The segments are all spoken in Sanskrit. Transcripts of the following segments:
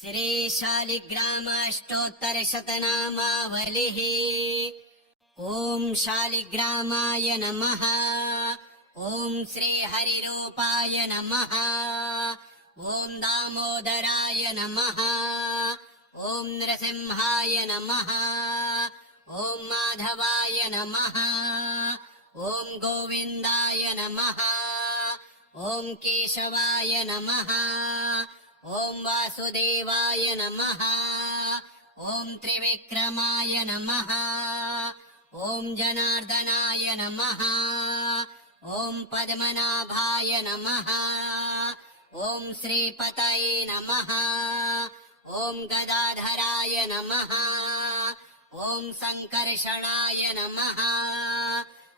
श्रीशालिग्रामाष्टोत्तरशतनामावलिः। ॐ शालिग्रामाय नमः। ॐ श्रीहरिरूपाय नमः। ॐ दामोदराय नमः। ॐ नृसिंहाय नमः। ॐ माधवाय नमः। ॐ गोविन्दाय नमः। ॐ केशवाय नमः। ॐ वासुदेवाय नमः। ॐ त्रिविक्रमाय नमः। ॐ जनार्दनाय नमः। ॐ पद्मनाभाय नमः। ॐ श्रीपतये नमः। ॐ गदाधराय नमः। ॐ सङ्कर्षणाय नमः।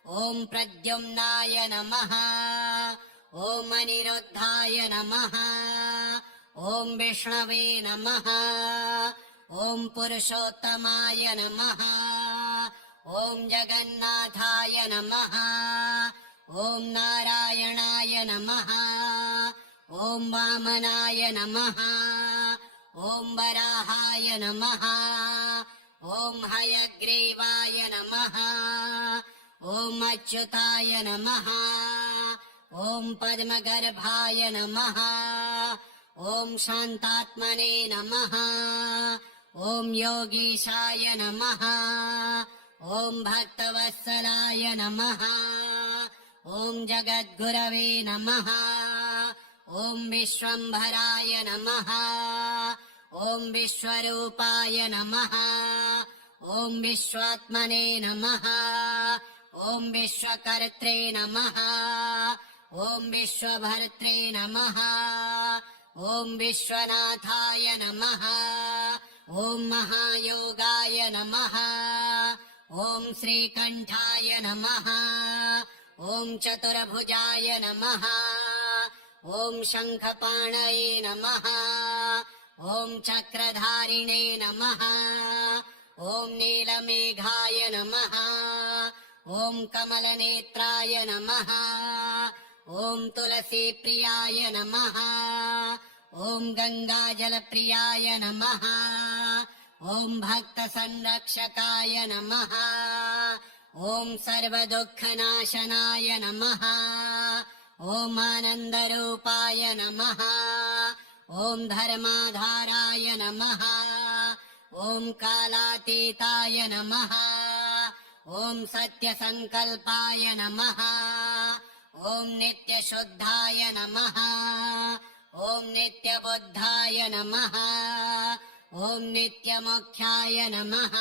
ॐ प्रद्युम्नाय नमः। ॐ अनिरुद्धाय नमः। ॐ विष्णवे नमः। ॐ पुरुषोत्तमाय नमः। ॐ जगन्नाथाय नमः। ॐ नारायणाय नमः। ॐ वामनाय नमः। ॐ वराहाय नमः। ॐ हयग्रीवाय नमः। ॐ अच्युताय नमः। ॐ पद्मगर्भाय नमः। ॐ शान्तात्मने नमः। ॐ योगीशाय नमः। ॐ भक्तवत्सलाय नमः। ॐ जगद्गुरवे नमः। ॐ विश्वम्भराय नमः। ॐ विश्वरूपाय नमः। ॐ विश्वात्मने नमः। ॐ विश्वकर्त्रे नमः। ॐ विश्वभर्त्रे नमः। ॐ विश्वनाथाय नमः। ॐ महायोगाय नमः। ॐ श्रीकण्ठाय नमः। ॐ चतुर्भुजाय नमः। ॐ शङ्खपाणये नमः। ॐ चक्रधारिणे नमः। ॐ नीलमेघाय नमः। ॐ कमलनेत्राय नमः। ॐ तुलसीप्रियाय नमः। ॐ गङ्गाजलप्रियाय नमः। ॐ भक्तसंरक्षकाय नमः। ॐ सर्वदुःखनाशनाय नमः। ॐ आनन्दरूपाय नमः। ॐ धर्माधाराय नमः। ॐ कालातीताय नमः। ॐ सत्यसङ्कल्पाय नमः। ॐ नित्यशुद्धाय नमः। ॐ नित्यबुद्धाय नमः। ॐ नित्यमोक्षाय नमः।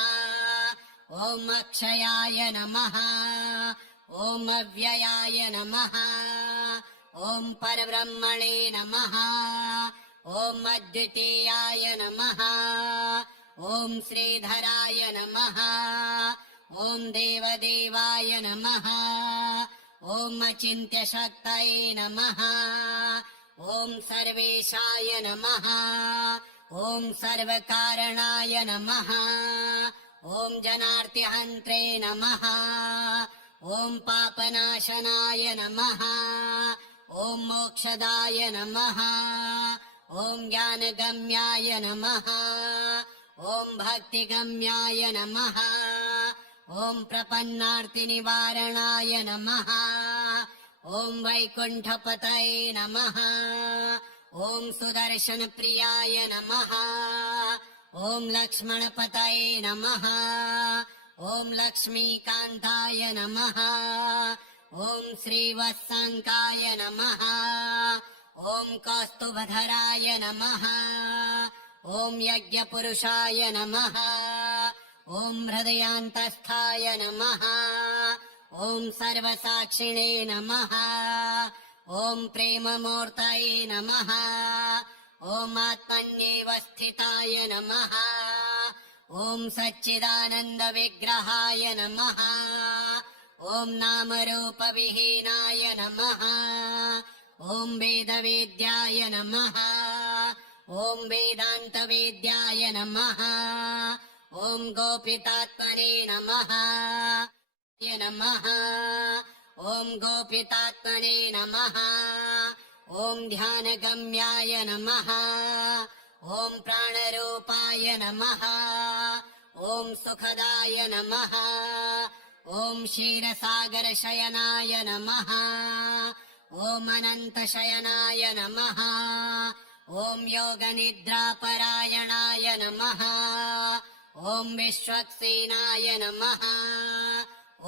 ॐ अक्षयाय नमः। ॐ अव्ययाय नमः। ॐ परब्रह्मणे नमः। ॐ अद्वितीयाय नमः। ॐ श्रीधराय नमः। ॐ देवदेवाय नमः। ॐ अचिन्त्यशक्तये नमः। ॐ सर्वेशाय नमः। ॐ सर्वकारणाय नमः। ॐ जनार्तिहन्त्रे नमः। ॐ पापनाशनाय नमः। ॐ मोक्षदाय नमः। ॐ ज्ञानगम्याय नमः। ॐ भक्तिगम्याय नमः। ॐ प्रपन्नार्तिनिवारणाय नमः। ॐ वैकुण्ठपतये नमः। ॐ सुदर्शनप्रियाय नमः। ॐ लक्ष्मणपतये नमः। ॐ लक्ष्मीकान्ताय नमः। ॐ श्रीवत्साङ्काय नमः। ॐ कौस्तुभधराय नमः। ॐ यज्ञपुरुषाय नमः। ॐ हृदयान्तस्थाय नमः। ॐ सर्वसाक्षिणे नमः। ॐ प्रेममूर्तये नमः। ॐ आत्मन्येव स्थिताय नमः। ॐ सच्चिदानन्दविग्रहाय नमः। ॐ नामरूपविहीनाय नमः। ॐ वेदवेद्याय नमः। ॐ वेदान्तवेद्याय नमः। ॐ गोपितात्मने नमः। नमः। ॐ गोपितात्मने नमः। ॐ ध्यानगम्याय नमः। ॐ प्राणरूपाय नमः ॐ सुखदाय नमः ॐ क्षीरसागरशयनाय नमः ॐ अनन्तशयनाय नमः ॐ योगनिद्रापरायणाय नमः ॐ विश्वक्सेनाय नमः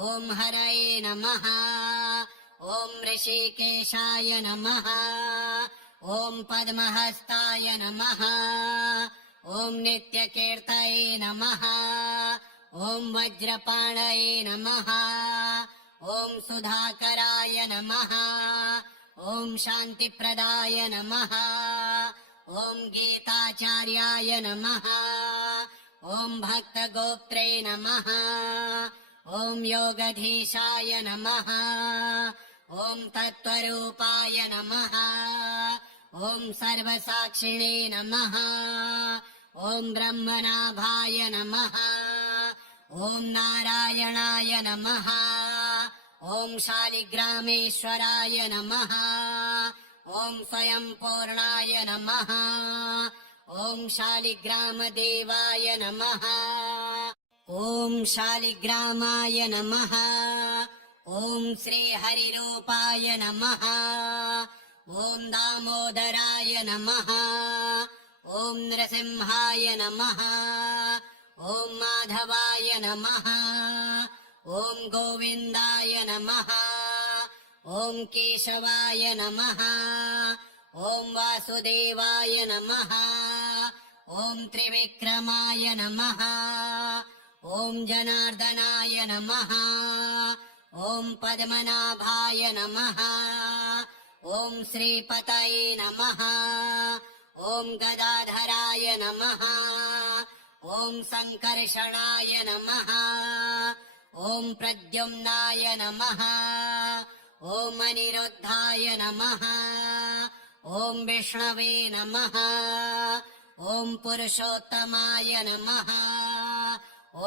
ॐ हरये नमः ॐ ऋषिकेशाय नमः ॐ पद्महस्ताय नमः ॐ नित्यकीर्तये नमः ॐ वज्रपाणये नमः ॐ सुधाकराय नमः ॐ शान्तिप्रदाय नमः ॐ गीताचार्याय नमः ॐ भक्तगोप्त्रे नमः ॐ योगधीशाय नमः ॐ तत्त्वरूपाय नमः ॐ सर्वसाक्षिणे नमः ॐ ब्रह्मनाभाय नमः ॐ नारायणाय नमः ॐ शालिग्रामेश्वराय नमः ॐ स्वयंपूर्णाय नमः ॐ शालिग्रामदेवाय नमः ॐ शालिग्रामाय नमः ॐ श्रीहरिरूपाय नमः ॐ दामोदराय नमः ॐ नृसिंहाय नमः ॐ माधवाय नमः ॐ गोविन्दाय नमः ॐ केशवाय नमः ॐ वासुदेवाय नमः ॐ त्रिविक्रमाय नमः ॐ जनार्दनाय नमः ॐ पद्मनाभाय नमः ॐ श्रीपतये नमः ॐ गदाधराय नमः ॐ सङ्कर्षणाय नमः ॐ प्रद्युम्नाय नमः ॐ अनिरुद्धाय नमः ॐ विष्णवे नमः ॐ पुरुषोत्तमाय नमः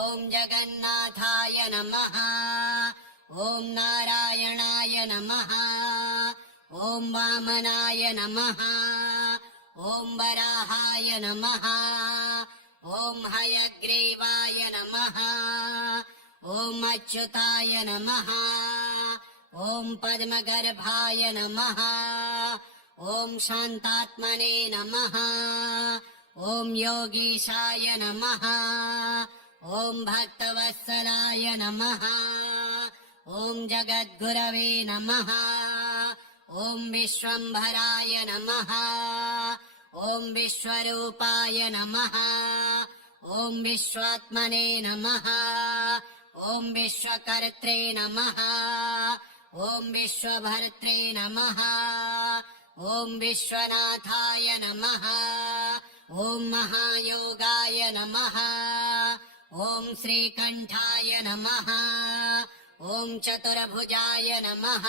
ॐ जगन्नाथाय नमः ॐ नारायणाय नमः ॐ वामनाय नमः ॐ वराहाय नमः ॐ हयग्रीवाय नमः ॐ अच्युताय नमः ॐ पद्मगर्भाय नमः ॐ शान्तात्मने नमः ॐ योगीशाय नमः ॐ भक्तवत्सलाय नमः ॐ जगद्गुरवे नमः ॐ विश्वम्भराय नमः ॐ विश्वरूपाय नमः ॐ विश्वात्मने नमः ॐ विश्वकर्त्रे नमः ॐ विश्वभर्त्रे नमः ॐ विश्वनाथाय नमः ॐ महायोगाय नमः ॐ श्रीकण्ठाय नमः ॐ चतुर्भुजाय नमः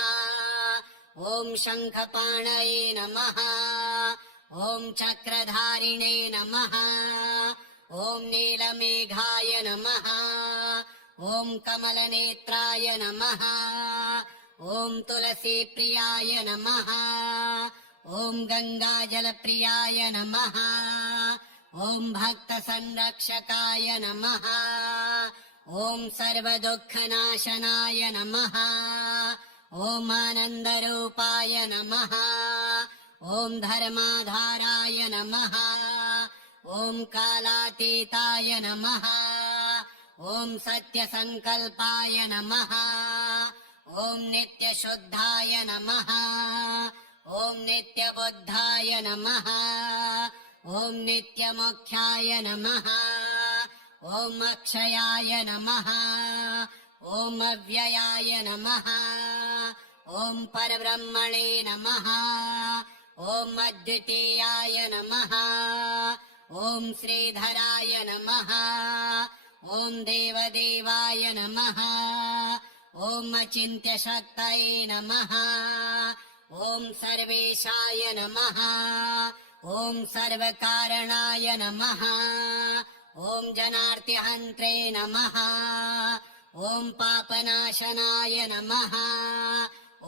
ॐ शङ्खपाणये नमः ॐ चक्रधारिणे नमः ॐ नीलमेघाय नमः ॐ कमलनेत्राय नमः ॐ तुलसीप्रियाय नमः ॐ गङ्गाजलप्रियाय नमः ॐ भक्तसंरक्षकाय नमः ॐ सर्वदुःखनाशनाय नमः ॐ आनन्दरूपाय नमः ॐ धर्माधाराय नमः ॐ कालातीताय नमः ॐ सत्यसङ्कल्पाय नमः ॐ नित्यशुद्धाय नमः ॐ नित्यबुद्धाय नमः ॐ नित्यमोक्षाय नमः ॐ अक्षयाय नमः ॐ अव्ययाय नमः ॐ परब्रह्मणे नमः ॐ अद्वितीयाय नमः ॐ श्रीधराय नमः ॐ देवदेवाय नमः ॐ अचिन्त्यशक्तये नमः ॐ सर्वेशाय नमः ॐ सर्वकारणाय नमः ॐ जनार्तिहन्त्रे नमः ॐ पापनाशनाय नमः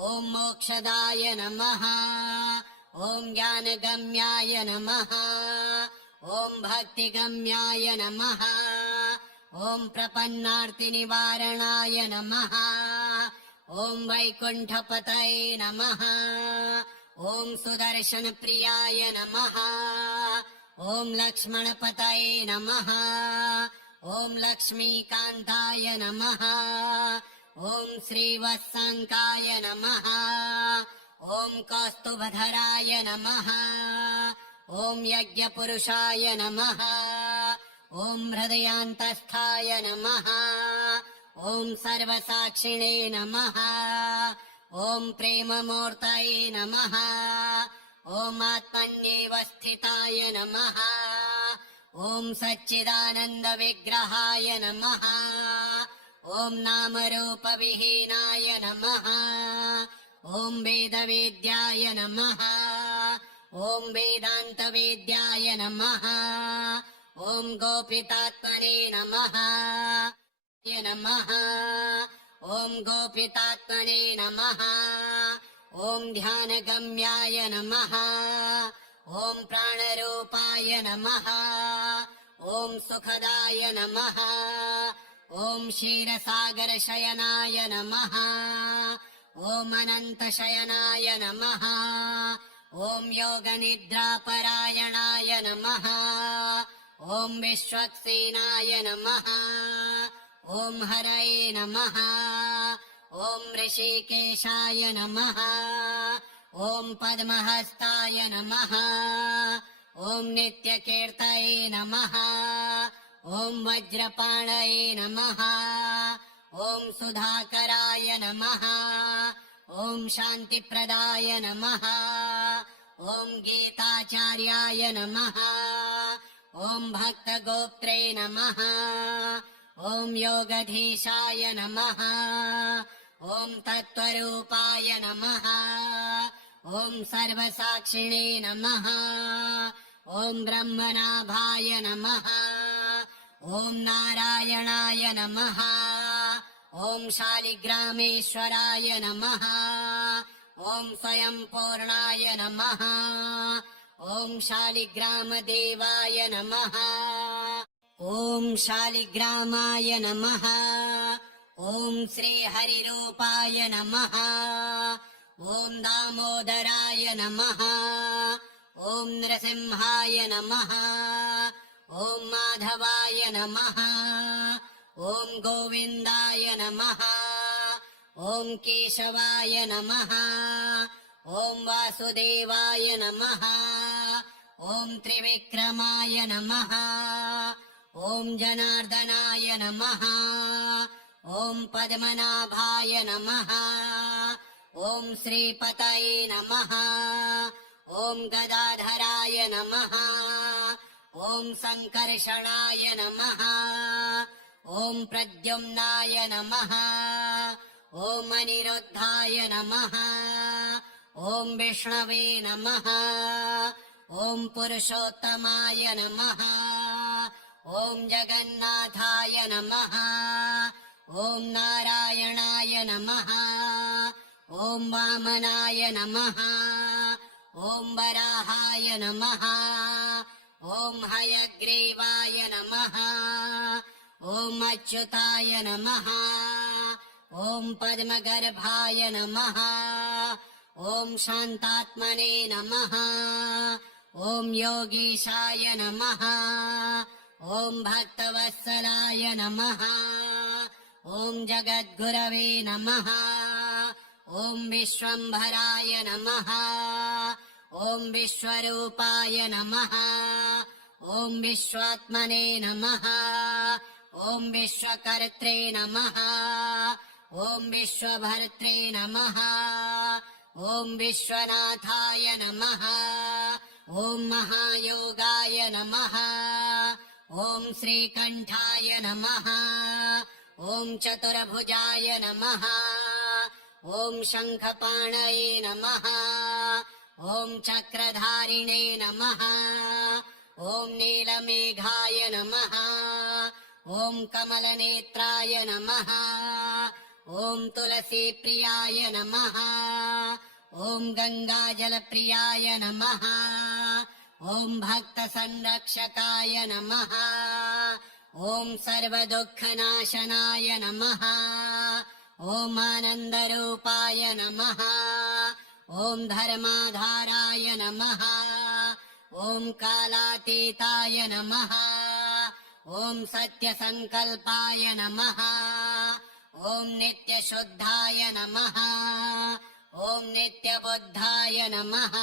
ॐ मोक्षदाय नमः ॐ ज्ञानगम्याय नमः ॐ भक्तिगम्याय नमः ॐ प्रपन्नार्तिनिवारणाय नमः ॐ वैकुण्ठपतये नमः ॐ सुदर्शनप्रियाय नमः ॐ लक्ष्मणपतये नमः ॐ लक्ष्मीकान्ताय नमः ॐ श्रीवत्साङ्काय नमः ॐ कौस्तुभधराय नमः ॐ यज्ञपुरुषाय नमः ॐ हृदयान्तस्थाय नमः ॐ सर्वसाक्षिणे नमः ॐ प्रेममूर्तये नमः ॐ आत्मन्येव स्थिताय नमः ॐ सच्चिदानन्दविग्रहाय नमः ॐ नामरूपविहीनाय नमः ॐ वेदवेद्याय नमः ॐ वेदान्तवेद्याय नमः ॐ गोपितात्मने नमः ॐ गोपितात्मने नमः ॐ ध्यानगम्याय नमः ॐ प्राणरूपाय नमः ॐ सुखदाय नमः ॐ क्षीरसागरशयनाय नमः ॐ अनन्तशयनाय नमः ॐ योगनिद्रापरायणाय नमः ॐ विश्वक्सेनाय नमः ॐ हरये नमः ॐ ऋषिकेशाय नमः ॐ पद्महस्ताय नमः ॐ नित्यकीर्तये नमः ॐ वज्रपाणये नमः ॐ सुधाकराय नमः ॐ शान्तिप्रदाय नमः ॐ गीताचार्याय नमः ॐ भक्तगोप्त्रे नमः ॐ योगधीशाय नमः ॐ तत्त्वरूपाय नमः ॐ सर्वसाक्षिणे नमः ॐ ब्रह्मनाभाय नमः ॐ नारायणाय नमः ॐ शालिग्रामेश्वराय नमः ॐ स्वयंपूर्णाय नमः ॐ शालिग्रामदेवाय नमः ॐ शालिग्रामाय नमः ॐ श्रीहरिरूपाय नमः ॐ दामोदराय नमः ॐ नृसिंहाय नमः ॐ माधवाय नमः ॐ गोविन्दाय नमः ॐ केशवाय नमः ॐ वासुदेवाय नमः ॐ त्रिविक्रमाय नमः ॐ जनार्दनाय नमः ॐ पद्मनाभाय नमः ॐ श्रीपतये नमः ॐ गदाधराय नमः ॐ सङ्कर्षणाय नमः ॐ प्रद्युम्नाय नमः ॐ अनिरुद्धाय नमः ॐ विष्णवे नमः ॐ पुरुषोत्तमाय नमः ॐ जगन्नाथाय नमः ॐ नारायणाय नमः ॐ वामनाय नमः ॐ वराहाय नमः ॐ हयग्रीवाय नमः ॐ अच्युताय नमः ॐ पद्मगर्भाय नमः ॐ शान्तात्मने नमः ॐ योगीशाय नमः ॐ भक्तवत्सलाय नमः ॐ जगद्गुरवे नमः ॐ विश्वम्भराय नमः ॐ विश्वरूपाय नमः ॐ विश्वात्मने नमः ॐ विश्वकर्त्रे नमः ॐ विश्वभर्त्रे नमः ॐ विश्वनाथाय नमः ॐ महायोगाय नमः ॐ श्रीकण्ठाय नमः ॐ चतुर्भुजाय नमः ॐ शङ्खपाणये नमः ॐ चक्रधारिणे नमः ॐ नीलमेघाय नमः ॐ कमलनेत्राय नमः ॐ तुलसीप्रियाय नमः ॐ गङ्गाजलप्रियाय नमः ॐ भक्तसंरक्षकाय नमः ॐ सर्वदुःखनाशनाय नमः ॐ आनन्दरूपाय नमः ॐ धर्माधाराय नमः ॐ कालातीताय नमः ॐ सत्यसङ्कल्पाय नमः ॐ नित्यशुद्धाय नमः ॐ नित्यबुद्धाय नमः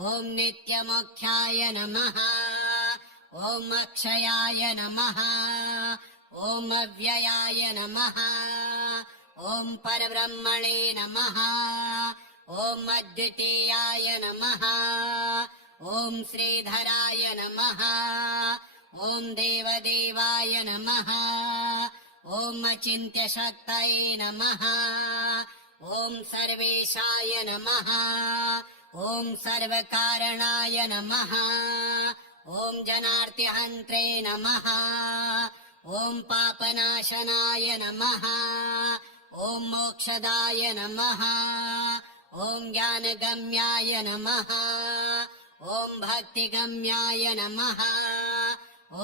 ॐ नित्यमोक्षाय नमः ॐ अक्षयाय नमः ॐ अव्ययाय नमः ॐ परब्रह्मणे नमः ॐ अद्वितीयाय नमः ॐ श्रीधराय नमः ॐ देवदेवाय नमः ॐ अचिन्त्यशक्तये नमः ॐ सर्वेशाय नमः ॐ सर्वकारणाय नमः ॐ जनार्तिहन्त्रे नमः ॐ पापनाशनाय नमः ॐ मोक्षदाय नमः ॐ ज्ञानगम्याय नमः ॐ भक्तिगम्याय नमः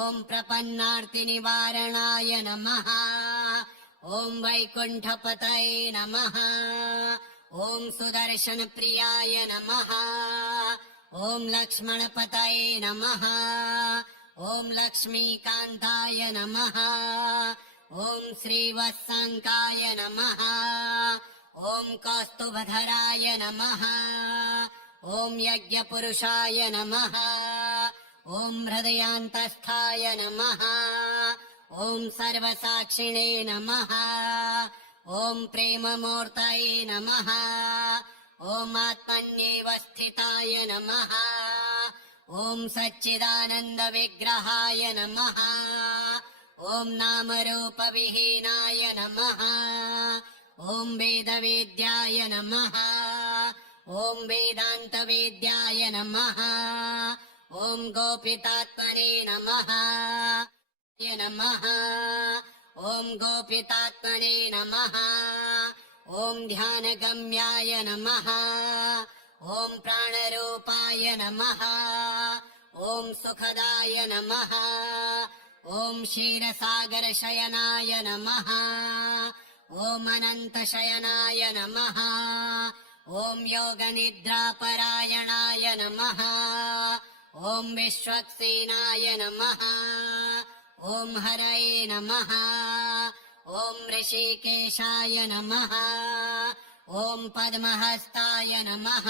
ॐ प्रपन्नार्तिनिवारणाय नमः ॐ वैकुण्ठपतये नमः ॐ सुदर्शनप्रियाय नमः ॐ लक्ष्मणपतये नमः ॐ लक्ष्मीकान्ताय नमः ॐ श्रीवत्सङ्काय नमः ॐ कौस्तुभधराय नमः ॐ यज्ञपुरुषाय नमः ॐ हृदयान्तस्थाय नमः ॐ सर्वसाक्षिणे नमः ॐ प्रेममूर्तये नमः ॐ आत्मन्येव स्थिताय नमः ॐ सच्चिदानन्दविग्रहाय नमः ॐ नामरूपविहीनाय नमः ॐ वेदवेद्याय नमः ॐ वेदान्तवेद्याय नमः ॐ गोपितात्मने नमः नमः ॐ गोपितात्मने नमः ॐ ध्यानगम्याय नमः ॐ प्राणरूपाय नमः ॐ सुखदाय नमः ॐ क्षीरसागरशयनाय नमः ॐ अनन्तशयनाय नमः ॐ योगनिद्रापरायणाय नमः ॐ विश्वक्सेनाय नमः ॐ हरये नमः ॐ ऋषिकेशाय नमः ॐ पद्महस्ताय नमः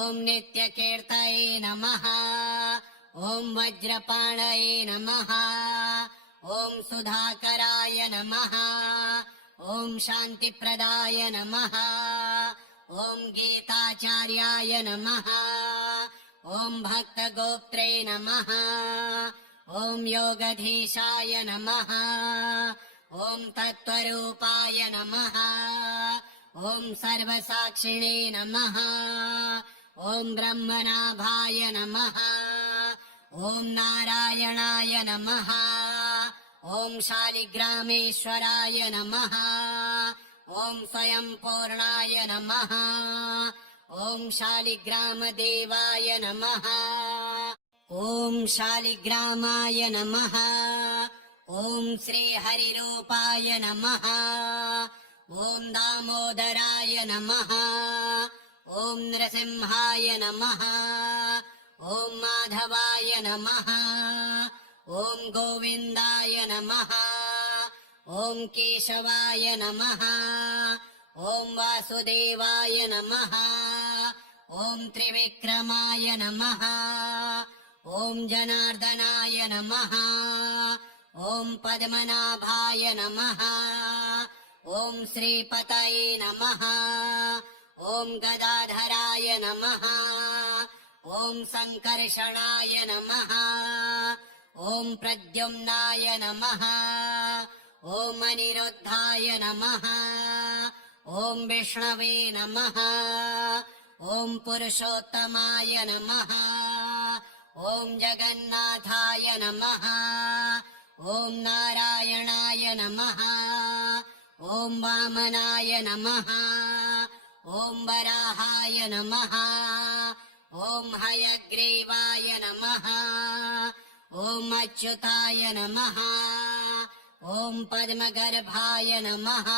ॐ नित्यकीर्तये नमः ॐ वज्रपाणये नमः ॐ सुधाकराय नमः ॐ शान्तिप्रदाय नमः ॐ गीताचार्याय नमः ॐ भक्तगोप्त्रे नमः ॐ योगधीशाय नमः ॐ तत्त्वरूपाय नमः ॐ सर्वसाक्षिणे नमः ॐ ब्रह्मनाभाय नमः ॐ नारायणाय नमः ॐ शालिग्रामेश्वराय नमः ॐ स्वयंपूर्णाय नमः ॐ शालिग्रामदेवाय नमः ॐ शालिग्रामाय नमः ॐ श्रीहरिरूपाय नमः ॐ दामोदराय नमः ॐ नृसिंहाय नमः ॐ माधवाय नमः ॐ गोविन्दाय नमः ॐ केशवाय नमः ॐ वासुदेवाय नमः ॐ त्रिविक्रमाय नमः ॐ जनार्दनाय नमः ॐ पद्मनाभाय नमः ॐ श्रीपतये नमः ॐ गदाधराय नमः ॐ सङ्कर्षणाय नमः ॐ प्रद्युम्नाय नमः ॐ अनिरुद्धाय नमः ॐ विष्णवे नमः ॐ पुरुषोत्तमाय नमः ॐ जगन्नाथाय नमः ॐ नारायणाय नमः ॐ वामनाय नमः ॐ वराहाय नमः ॐ हयग्रीवाय नमः ॐ अच्युताय नमः ॐ पद्मगर्भाय नमः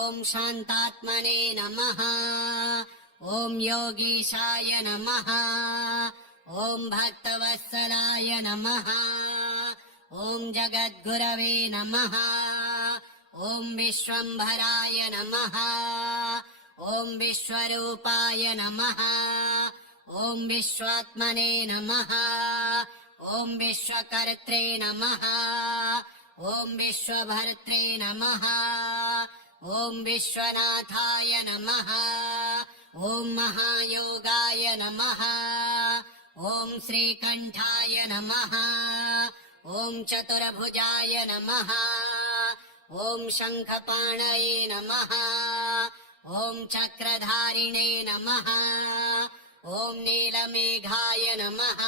ॐ शान्तात्मने नमः ॐ योगीशाय नमः ॐ भक्तवत्सलाय नमः ॐ जगद्गुरवे नमः ॐ विश्वम्भराय नमः ॐ विश्वरूपाय नमः ॐ विश्वात्मने नमः ॐ विश्वकर्त्रे नमः ॐ विश्वभर्त्रे नमः ॐ विश्वनाथाय नमः ॐ महायोगाय नमः ॐ श्रीकण्ठाय नमः ॐ चतुर्भुजाय नमः ॐ शङ्खपाणये नमः ॐ चक्रधारिणे नमः ॐ नीलमेघाय नमः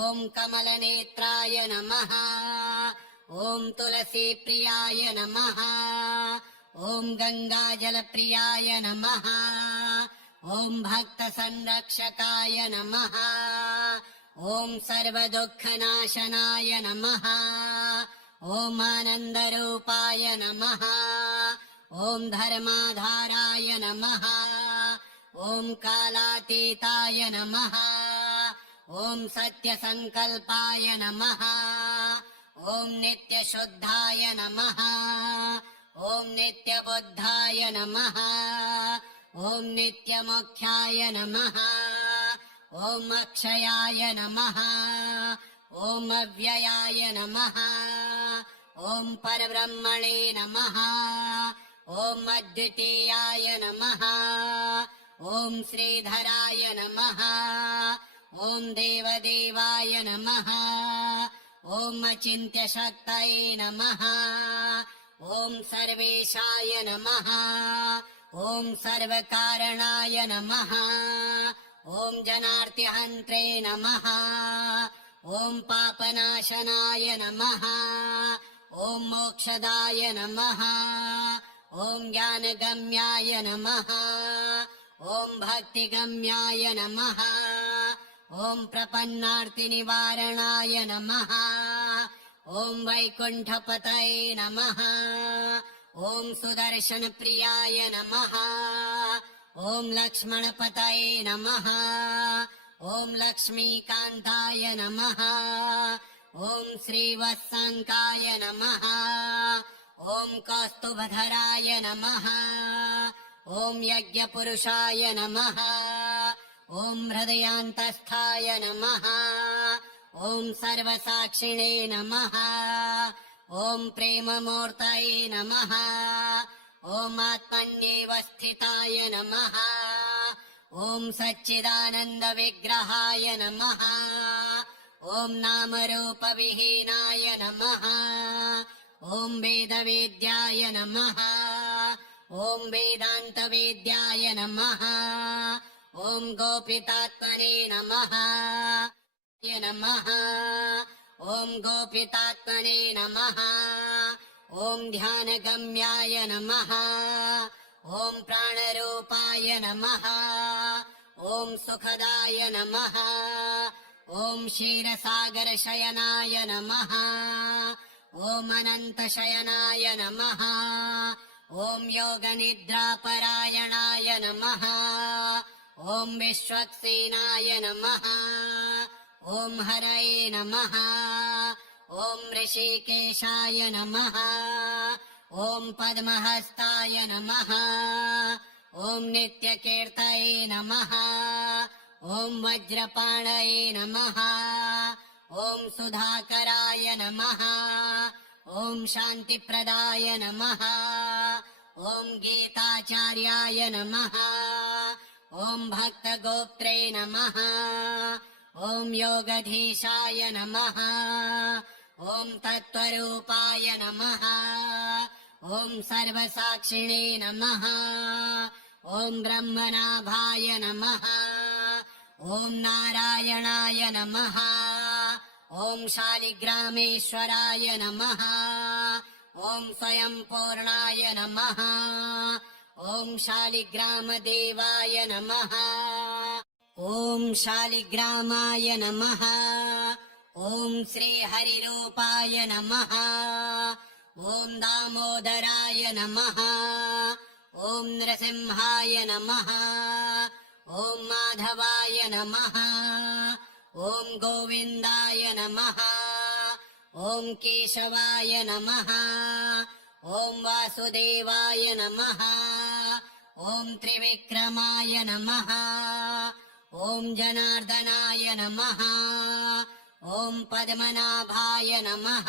ॐ कमलनेत्राय नमः ॐ तुलसीप्रियाय नमः ॐ गङ्गाजलप्रियाय नमः ॐ भक्तसंरक्षकाय नमः ॐ सर्वदुःखनाशनाय नमः ॐ आनन्दरूपाय नमः ॐ धर्माधाराय नमः ॐ कालातीताय नमः ॐ सत्यसङ्कल्पाय नमः ॐ नित्यशुद्धाय नमः ॐ नित्यबुद्धाय नमः ॐ नित्यमोक्षाय नमः ॐ अक्षयाय नमः ॐ अव्ययाय नमः ॐ परब्रह्मणे नमः ॐ अद्वितीयाय नमः ॐ श्रीधराय नमः ॐ देवदेवाय नमः ॐ अचिन्त्यशक्तये नमः ॐ सर्वेशाय नमः ॐ सर्वकारणाय नमः ॐ जनार्तिहन्त्रे नमः ॐ पापनाशनाय नमः ॐ मोक्षदाय नमः ॐ ज्ञानगम्याय नमः ॐ भक्तिगम्याय नमः ॐ प्रपन्नार्तिनिवारणाय नमः ॐ वैकुण्ठपतये नमः ॐ सुदर्शनप्रियाय नमः ॐ लक्ष्मणपतये नमः ॐ लक्ष्मीकान्ताय नमः ॐ श्रीवत्सङ्काय नमः ॐ कौस्तुभधराय नमः ॐ यज्ञपुरुषाय नमः ॐ हृदयान्तस्थाय नमः ॐ सर्वसाक्षिणे नमः ॐ प्रेममूर्तये नमः ॐ आत्मन्येव स्थिताय नमः ॐ सच्चिदानन्दविग्रहाय नमः ॐ नामरूपविहीनाय नमः ॐ वेदवेद्याय नमः ॐ वेदान्तवेद्याय नमः ॐ गोपितात्मने नमः ॐ गोपितात्मने नमः ॐ ध्यानगम्याय नमः ॐ प्राणरूपाय नमः ॐ सुखदाय नमः ॐ क्षीरसागरशयनाय नमः ॐ अनन्तशयनाय नमः ॐ योगनिद्रापरायणाय नमः ॐ विश्वक्सेनाय नमः ॐ हरये नमः ॐ ऋषिकेशाय नमः ॐ पद्महस्ताय नमः ॐ नित्यकीर्तये नमः ॐ वज्रपाणये नमः ॐ सुधाकराय नमः ॐ शान्तिप्रदाय नमः ॐ गीताचार्याय नमः ॐ भक्तगोप्त्रे नमः ॐ योगधीशाय नमः ॐ तत्त्वरूपाय नमः ॐ सर्वसाक्षिणे नमः ॐ ब्रह्मनाभाय नमः ॐ नारायणाय नमः ॐ शालिग्रामेश्वराय नमः ॐ स्वयंपूर्णाय नमः ॐ शालिग्रामदेवाय नमः ॐ शालिग्रामाय नमः। ॐ श्रीहरिरूपाय नमः। ॐ दामोदराय नमः। ॐ नृसिंहाय नमः। ॐ माधवाय नमः। ॐ गोविन्दाय नमः। ॐ केशवाय नमः। ॐ वासुदेवाय नमः। ॐ त्रिविक्रमाय नमः। ॐ जनार्दनाय नमः। ॐ पद्मनाभाय नमः।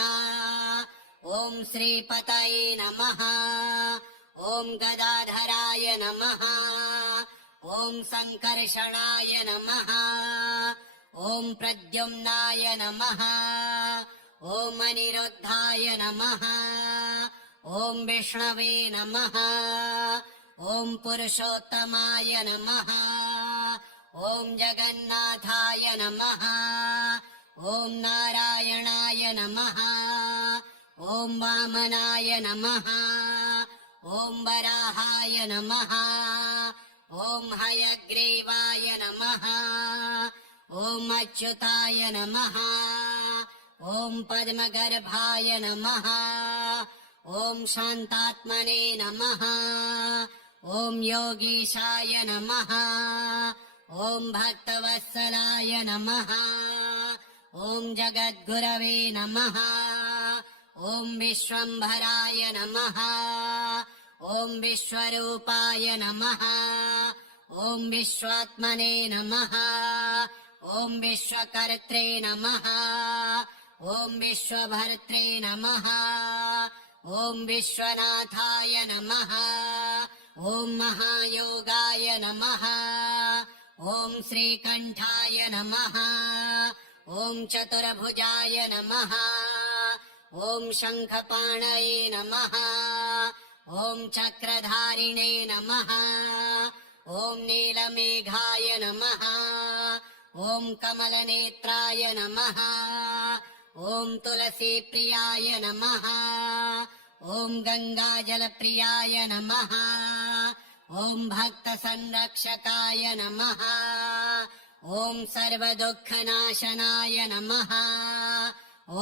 ॐ श्रीपतये नमः। ॐ गदाधराय नमः। ॐ सङ्कर्षणाय नमः। ॐ प्रद्युम्नाय नमः। ॐ अनिरुद्धाय नमः। ॐ विष्णवे नमः। ॐ पुरुषोत्तमाय नमः। ॐ जगन्नाथाय नमः। ॐ नारायणाय नमः। ॐ वामनाय नमः। ॐ वराहाय नमः। ॐ हयग्रीवाय नमः। ॐ अच्युताय नमः। ॐ पद्मगर्भाय नमः। ॐ शान्तात्मने नमः। ॐ योगीशाय नमः। ॐ भक्तवत्सलाय नमः। ॐ जगद्गुरवे नमः। ॐ विश्वम्भराय नमः। ॐ विश्वरूपाय नमः। ॐ विश्वात्मने नमः। ॐ विश्वकर्त्रे नमः। ॐ विश्वभर्त्रे नमः। ॐ विश्वनाथाय नमः। ॐ महायोगाय नमः। ॐ श्रीकण्ठाय नमः। ॐ चतुर्भुजाय नमः। ॐ शङ्खपाणये नमः। ॐ चक्रधारिणे नमः। ॐ नीलमेघाय नमः। ॐ कमलनेत्राय नमः। ॐ तुलसीप्रियाय नमः। ॐ गङ्गाजलप्रियाय नमः। ॐ भक्तसंरक्षकाय नमः। ॐ सर्वदुःखनाशनाय नमः।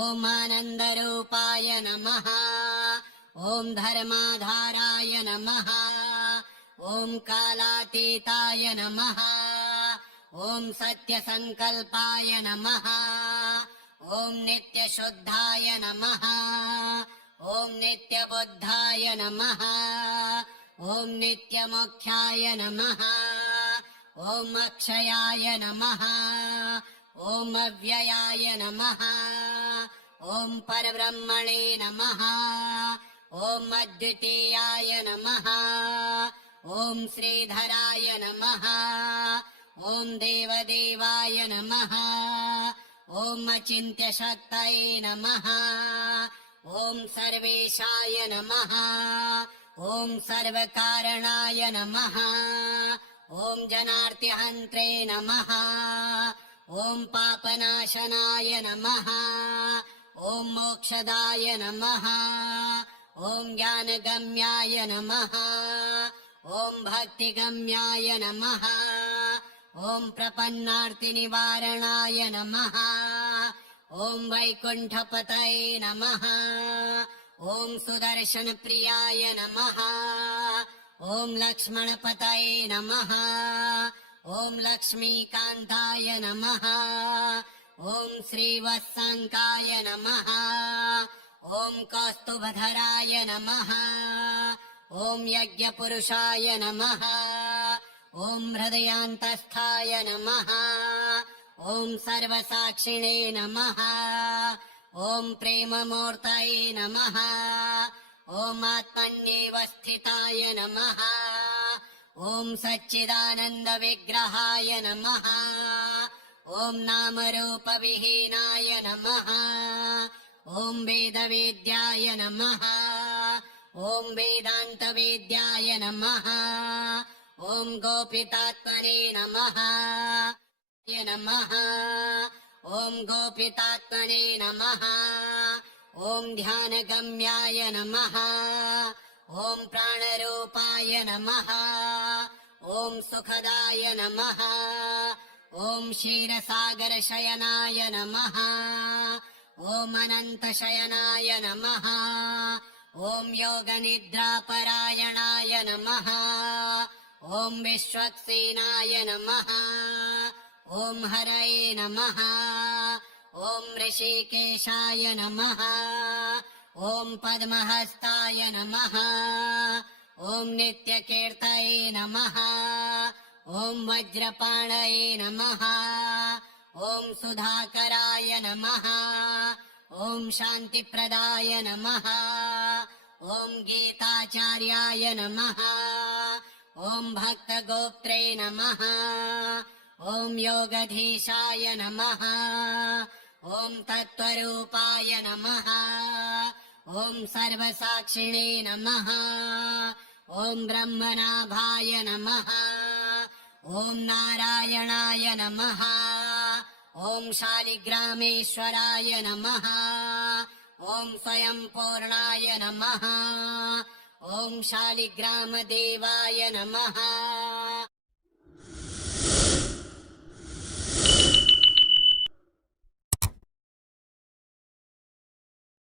ॐ आनन्दरूपाय नमः। ॐ धर्माधाराय नमः। ॐ कालातीताय नमः। ॐ सत्यसङ्कल्पाय नमः। ॐ नित्यशुद्धाय नमः। ॐ नित्यबुद्धाय नमः। ॐ नित्यमोक्षाय नमः। ॐ अक्षयाय नमः। ॐ अव्ययाय नमः। ॐ परब्रह्मणे नमः। ॐ अद्वितीयाय नमः। ॐ श्रीधराय नमः। ॐ देवदेवाय नमः। ॐ अचिन्त्यशक्तये नमः। ॐ सर्वेशाय नमः। ॐ सर्वकारणाय नमः। ॐ जनार्तिहन्त्रे नमः। ॐ पापनाशनाय नमः। ॐ मोक्षदाय नमः। ॐ ज्ञानगम्याय नमः। ॐ भक्तिगम्याय नमः। ॐ प्रपन्नार्तिनिवारणाय नमः। ॐ वैकुण्ठपतये नमः। ॐ सुदर्शनप्रियाय नमः। ॐ लक्ष्मणपतये नमः। ॐ लक्ष्मीकान्ताय नमः। ॐ श्रीवत्साङ्काय नमः। ॐ कौस्तुभधराय नमः। ॐ यज्ञपुरुषाय नमः। ॐ हृदयान्तस्थाय नमः। ॐ सर्वसाक्षिणे नमः। ॐ प्रेममूर्तये नमः। ॐ आत्मन्येव स्थिताय नमः। ॐ सच्चिदानन्दविग्रहाय नमः। ॐ नामरूपविहीनाय नमः। ॐ वेदवेद्याय नमः। ॐ वेदान्तवेद्याय नमः। ॐ गोपितात्मने नमः। नमः। ॐ गोपितात्मने नमः। ॐ ध्यानगम्याय नमः। ॐ प्राणरूपाय नमः। ॐ सुखदाय नमः। ॐ क्षीरसागरशयनाय नमः। ॐ अनन्तशयनाय नमः। ॐ योगनिद्रापरायणाय नमः। ॐ विश्वक्सेनाय नमः। ॐ हरये नमः। ॐ ऋषिकेशाय नमः। ॐ पद्महस्ताय नमः। ॐ नित्यकीर्तये नमः। ॐ वज्रपाणये नमः। ॐ सुधाकराय नमः। ॐ शान्तिप्रदाय नमः। ॐ गीताचार्याय नमः। ॐ भक्तगोप्त्रे नमः। ॐ योगधीशाय नमः। ॐ तत्त्वरूपाय नमः। ॐ सर्वसाक्षिणे नमः। ॐ ब्रह्मनाभाय नमः। ॐ नारायणाय नमः। ॐ शालिग्रामेश्वराय नमः। ॐ स्वयंपूर्णाय नमः। ॐ शालिग्रामदेवाय नमः।